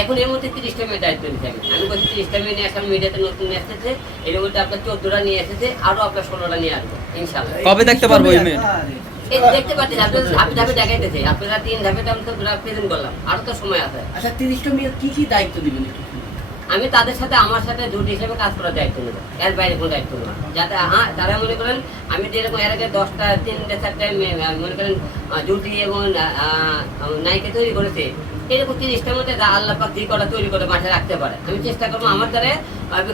এখন এর মধ্যে 30টা মেয়ে দায়িত্ব নিতে আমি বলছি 30টা মেয়ে নিয়ে আসলাম, মিডিয়াতে নতুন এসেছে, এর মধ্যে আপনার 14টা নিয়ে এসেছে, আরো আপনার 16টা নিয়ে আসবো ইনশাল্লাহ। কবে দেখতে পারবো এই মেয়ে? এই দেখতে পাচ্ছি আপনাদের ধাপে ধাপে দেখাইতেছে, আপনারা 3 ধাপে আমি তো প্রেজেন্ট করলাম, আরো তো সময় আছে। আচ্ছা 30টা মেয়ে কি দায়িত্ব দিবেন? আমি তাদের সাথে আমার সাথে জুটি হিসেবে কাজ করার দায়িত্ব নেবো, এর বাইরে কোনো দায়িত্ব নেবো, যাতে তারা মনে করেন আমি যেরকম এর আগে 10টা 3টে 4টে মনে করেন জুটি এবং নায়িকা তৈরি করেছে, এরকম 30টার মধ্যে আল্লাহ পাক দিয়ে কটা তৈরি করে মাঠে রাখতে পারে। আমি চেষ্টা করবো আমার দ্বারা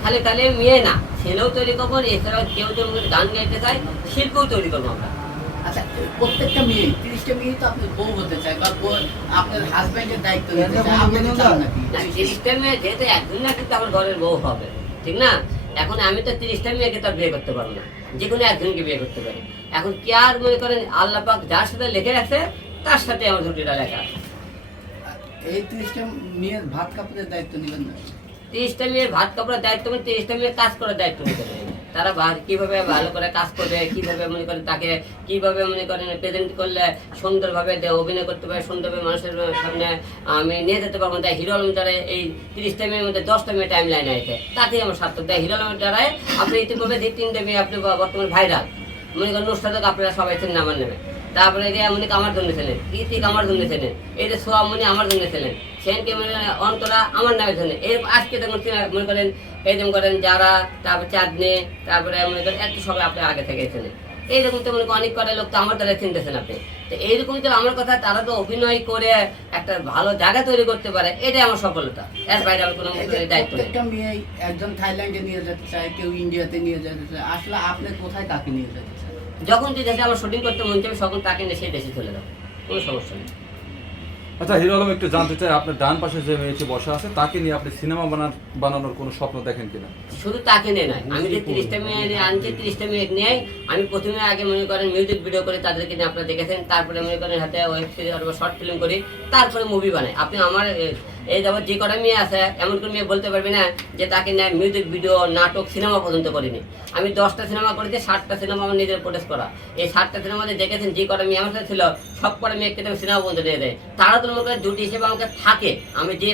খালি তাহলে মেয়ে না ছেলেও তৈরি করবো, এছাড়াও কেউ যদি গান গাইতে চায় শিল্পও তৈরি করবো আমরা। আচ্ছা প্রত্যেকটা মেয়ে 30টা মেয়ে তো আপনি বউ হতে চায় বা আপনার হাজবেন্ডের দায়িত্ব নিতে চায়, আপনি কি চান নাকি? না 30টা মেয়ে যেহেতু একজন না কিন্তু আমার ঘরের বউ হবে, ঠিক না? এখন আমি তো 30টা মেয়েকে তো বিয়ে করতে পারবো না, যে কোনো একজনকে বিয়ে করতে পারি। এখন কি আর মনে করেন আল্লাহ পাক যার সাথে লিখে রাখছে তার সাথে আমার ছুটিটা লেখা। এই 30টা মেয়ের ভাত কাপড়ের দায়িত্ব নেবেন না? 30টা মেয়ের ভাত কাপড়ের দায়িত্ব মানে 30টা মেয়ের কাজ করার দায়িত্ব নিতে হবে। তারা কিভাবে ভালো করে কাজ করবে, কিভাবে মনে করেন তাকে কিভাবে মনে করেন প্রেজেন্ট করলে সুন্দরভাবে অভিনয় করতে পারে, সুন্দরভাবে মানুষের সামনে আমি নিয়ে যেতে পারবো। তাই হিরো আলম দ্বারা এই 30টা মেয়ের মধ্যে 10টা মেয়ে টাইম লাইনে আছে, তাতেই আমার সার্থক। তাই হিরো আলমের দ্বারাই আপনি ইতিপূর্বে 3টে মেয়ে আপনি বর্তমান ভাইরাল মনে করেন নুসরাতক আপনারা সবাই ছিলেন আমার নেবে, তারপরে এই মনিক আমার জন্য ছিলেন, ইতিক আমার জন্য ছিলেন, এই যে সোয়ামনি আমার জন্য ছিলেন, সেনকে মনে করেন অন্তরা আমার নামে ছিলেন। এর আজকে দেখুন মনে করেন এই যেমন করেন যারা, তারপরে চাঁদনি, তারপরে মনে করেন এত সবাই আপনি আগে থেকে ছিলেন। এইরকম তো মনে করেন অনেক কটা লোক তো আমার দ্বারা চিনতেছেন আপনি। তো এইরকম তো আমার কথা তারা তো অভিনয় করে একটা ভালো জায়গা তৈরি করতে পারে, এটাই আমার সফলতা। এর বাইরে আমার কোনো দায়িত্ব নেই। প্রত্যেকটা মেয়ে একজন থাইল্যান্ডে নিয়ে যেতে চায়, কেউ ইন্ডিয়াতে নিয়ে যেতে চায়, আসলে আপনি কোথায় কাকে নিয়ে যেতে চান? যখন যে দেশে আমার শুটিং করতে মন চাইবে তখন তাকে নিয়ে সেই দেশে চলে যাবো, কোনো সমস্যা নেই। আচ্ছা হিরো আলম একটু জানতে চাই, আপনার ডান পাশে যে মেয়েটি বসা আছে তাকে নিয়ে আপনি সিনেমা বানানোর কোনো স্বপ্ন দেখেন কিনা? শুধু তাকে নিয়ে নয়, আমি যে 30টা মেয়ে আনছি 30টা মেয়ে নিয়ে আমি প্রথমে আগে মনে করেন মিউজিক ভিডিও করে তাদেরকে নিয়ে আপনারা দেখেছেন, তারপরে মনে করেন হাতে ওয়েব সিরিজ অথবা শর্ট ফিল্ম করি, তারপরে মুভি বানাই। আপনি আমার এই যাবত যে কটা মেয়ে আছে এমন কোনো মেয়ে বলতে পারবে না যে তাকে নিয়ে মিউজিক ভিডিও, নাটক, সিনেমা পর্যন্ত করিনি। আমি 10টা সিনেমা করেছি, 7টা সিনেমা আমার নিজের প্রোডিউস করা। এই 7টা সিনেমাতে দেখেছেন যে কটা মেয়ে আমার সাথে ছিল সব কটা মেয়েকে আমি সিনেমা পর্যন্ত দিয়ে দেয়। তারা তো মনে করেন ডিউটি হিসেবে আমাকে থাকে, আমি যে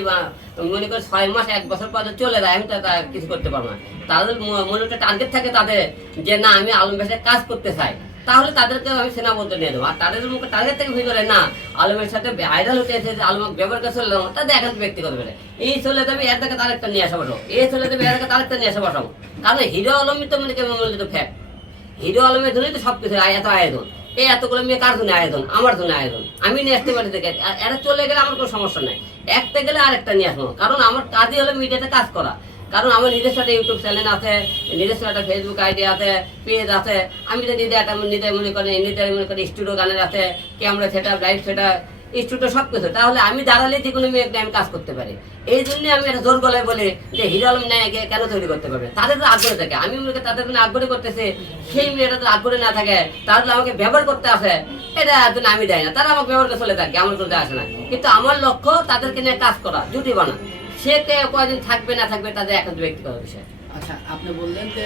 মনে করি 6 মাস 1 বছর পর চলে যায়, আমি তো কিছু করতে পারবো না। তাদের মনে একটা টার্গেট থাকে তাদের যে না আমি আলম ভাইয়ের কাজ করতে চাই, তাহলে তাদেরকে আমি সেনা বলতে নিয়ে দেবো। আর তাদের মুখে টার্গেট থেকে ভিতরে না আলমের সাথে ভাইরাল হতে এসেছে, আলমক ব্যবহার করে চলে যাবো, তাদের এখন ব্যক্তিগত বেড়ে এই চলে যাবে, এর থেকে তারেকটা নিয়ে আসা বসাবো, এই চলে যাবে, এর থেকে তারেকটা নিয়ে আসা বসাবো। কারণ হিরো আলমই তো মনে মূল্যিত ফ্যাক্ট, হিরো আলমের জন্যই তো সবকিছু এত আয়োজন। এই এতগুলো মেয়ে কার জন্য আয়োজন? আমার জন্য আয়োজন। আমি নিয়ে আসতে পারি থেকে এরা চলে গেলে আমার কোনো সমস্যা নাই, একটা গেলে আরেকটা নিয়ে আসবো। কারণ আমার কাজই হলো মিডিয়াতে কাজ করা। কারণ আমার নিজস্ব একটা ইউটিউব চ্যানেল আছে, নিজস্ব একটা ফেসবুক আইডি আছে, পেজ আছে। আমি তো নিজে একটা নিজে মনে করি স্টুডিও গানের আছে, ক্যামেরা সেটা, লাইভ সেটা, স্টুডিও সব কিছু। তাহলে আমি দাঁড়ালে যে কোনো মেয়ে আমি কাজ করতে পারি। এই জন্যই আমি একটা জোর গলায় বলি যে হিরো আলম নায়কে কেন তৈরি করতে পারবে? তাদের তো আগ্রহ থাকে, আমি মনে করি তাদের কোনো আগ্রহ করতেছে, সেই মেয়েটা তো আগ্রহ না থাকে, তাহলে আমাকে ব্যবহার করতে আসে, এটা জন্য আমি দেয় না, তারা আমাকে ব্যবহার করে চলে থাকে, আমার করতে আসে না। কিন্তু আমার লক্ষ্য তাদেরকে নিয়ে কাজ করা, জুটি বানা। সে কয়দিন থাকবে না থাকবে তাদের একান্ত ব্যক্তিগত বিষয়। আচ্ছা আপনি বললেন যে